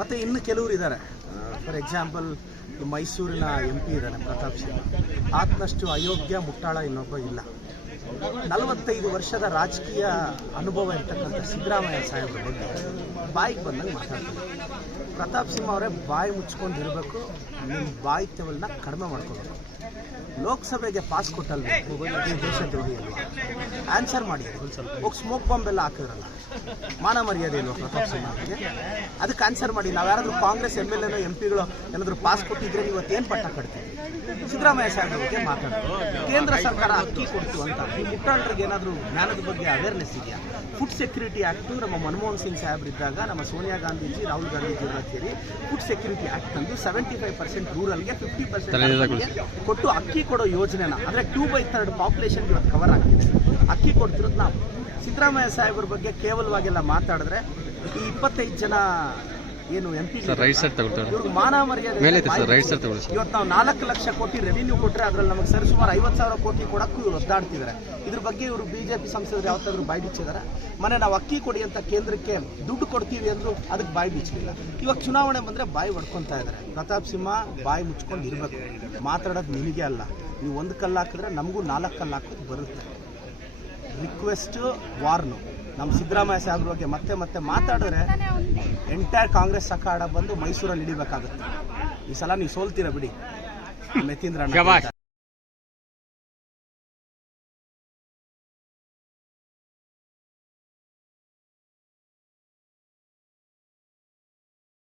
ಮತ್ತು ಇನ್ನು ಕೆಲವರು ಇದ್ದಾರೆ. ಫಾರ್ ಎಕ್ಸಾಂಪಲ್ ಮೈಸೂರಿನ MP ಇದ್ದಾನೆ ಪ್ರತಾಪ್ ಸಿಂಹ. ಆತನಷ್ಟು ಅಯೋಗ್ಯ ಮುಟ್ಟಾಳ ಇನ್ನೊಬ್ಬ ಇಲ್ಲ. 45 ವರ್ಷದ ರಾಜಕೀಯ ಅನುಭವ ಇರ್ತಕ್ಕಂಥ ಸಿದ್ದರಾಮಯ್ಯ ಸಾಹೇಬ್ರ ಬಗ್ಗೆ ಬಾಯಿಗೆ ಬಂದಂಗೆ ಮಾತಾಡ್ತಾರೆ. ಪ್ರತಾಪ್ ಸಿಂಹ ಅವರೇ ಬಾಯಿ ಮುಚ್ಕೊಂಡಿರಬೇಕು. ನಿಮ್ಮ ಬಾಯಿ ತೆವಲನ್ನ ಕಡಿಮೆ ಮಾಡ್ಕೋಬೇಕು. ಲೋಕಸಭೆಗೆ ಪಾಸ್ ಕೊಟ್ಟಲ್ಬೇಕು, ದೇಶದ್ರೋಹಿ ಅಲ್ವಾ? ಆನ್ಸರ್ ಮಾಡಿ. ಹೋಗಿ ಸ್ಮೋಕ್ ಬಾಂಬ್ ಎಲ್ಲ ಹಾಕಿದ್ರಲ್ಲ, ಮಾನ ಮರ್ಯಾದೆ ಇಲ್ವಾ ಪ್ರತಾಪ್ ಸಿಂಹ ಅವರಿಗೆ? ಅದಕ್ಕೆ ಆನ್ಸರ್ ಮಾಡಿ. ನಾವು ಯಾರಾದರೂ ಕಾಂಗ್ರೆಸ್ MLA MP ಏನಾದರೂ ಪಾಸ್ ಕೊಟ್ಟಿದ್ರೆ ಇವತ್ತೇನು ಪಟ್ಟ ಕಟ್ತೀವಿ? ಸಿದ್ದರಾಮಯ್ಯ ಸಾಹೇಬ್ರ ಬಗ್ಗೆ ಮಾತಾಡ್ತೀವಿ. ಕೇಂದ್ರ ಸರ್ಕಾರ ಅಕ್ಕಿ ಕೊಡ್ತು ಅಂತ ಈ ಮುಟ್ಟಾಳರಿಗೆ ಏನಾದರೂ ಜ್ಞಾನದ ಬಗ್ಗೆ ಅವೇರ್ನೆಸ್ ಇದೆಯಾ? ಫುಡ್ ಸೆಕ್ಯೂರಿಟಿ ಆ್ಯಕ್ಟು ನಮ್ಮ ಮನಮೋಹನ್ ಸಿಂಗ್ ಸಾಹೇಬ್ರಿದ್ದಾಗ ನಮ್ಮ ಸೋನಿಯಾ ಗಾಂಧೀಜಿ, ರಾಹುಲ್ ಗಾಂಧೀಜಿ ಸೇರಿ ಫುಡ್ ಸೆಕ್ಯೂರಿಟಿ ಆ್ಯಕ್ಟ್ ತಂದು 75% ರೂರಲ್ಗೆ 50% ಕೊಟ್ಟು ಅಕ್ಕಿ ಕೊಡೋ ಯೋಜನೆನ, ಅಂದರೆ 2/3 ಪಾಪ್ಯುಲೇಷನ್ಗೆ ಇವತ್ತು ಕವರ್ ಆಗ್ತಿದೆ. ಅಕ್ಕಿ ಕೊಡ್ತಿರೋದು ನಾವು. ಸಿದ್ದರಾಮಯ್ಯ ಸಾಹೇಬ್ರ ಬಗ್ಗೆ ಕೇವಲವಾಗೆಲ್ಲ ಮಾತಾಡಿದ್ರೆ ಈ 25 ಜನ ಏನು MP ಇವ್ರಿಗೆ ಮಾನ ಮರ್ಯಾದೆ. ಇವತ್ತು ನಾವು 4 ಲಕ್ಷ ಕೋಟಿ ರೆವಿನ್ಯೂ ಕೊಟ್ಟರೆ ಅದರಲ್ಲಿ ನಮಗೆ ಸರಿಸುಮಾರು 50,000 ಕೋಟಿ ಕೊಡೋಕ್ಕೂ ಇವರು ಒದ್ದಾಡ್ತಿದ್ದಾರೆ. ಇದ್ರ ಬಗ್ಗೆ ಇವರು BJP ಸಂಸದರು ಯಾವತ್ತಾದ್ರೂ ಬಾಯಿ ಬಿಚ್ಚಿದ್ದಾರೆ? ಮನೆ ನಾವು ಅಕ್ಕಿ ಕೊಡಿ ಅಂತ ಕೇಂದ್ರಕ್ಕೆ ದುಡ್ಡು ಕೊಡ್ತೀವಿ ಅಂದ್ರು ಅದಕ್ಕೆ ಬಾಯಿ ಬಿಚ್ಚಲಿಲ್ಲ. ಇವಾಗ ಚುನಾವಣೆ ಬಂದರೆ ಬಾಯಿ ಹೊಡ್ಕೊತಾ ಇದ್ದಾರೆ. ಪ್ರತಾಪ್ ಸಿಂಹ ಬಾಯಿ ಮುಚ್ಕೊಂಡು ಇರಬೇಕು. ಮಾತಾಡೋದು ನಿನಗೆ ಅಲ್ಲ. ನೀವು 1 ಕಲ್ಲು ಹಾಕಿದ್ರೆ ನಮಗೂ 4 ಕಲ್ಲು ಹಾಕೋದು ಬರುತ್ತೆ. Request warn. ನಮ್ಮ ಸಿದ್ದರಾಮಯ್ಯ ಸಾಹೇಬ್ರ ಬಗ್ಗೆ ಮತ್ತೆ ಮಾತಾಡಿದ್ರೆ ಎಂಟೈರ್ ಕಾಂಗ್ರೆಸ್ ಅಖಾಡ ಬಂದು ಮೈಸೂರಲ್ಲಿ ಹಿಡಿಬೇಕಾಗುತ್ತೆ. ಈ ಸಲ ನೀವು ಸೋಲ್ತೀರ ಬಿಡಿ. ಯತೀಂದ್ರ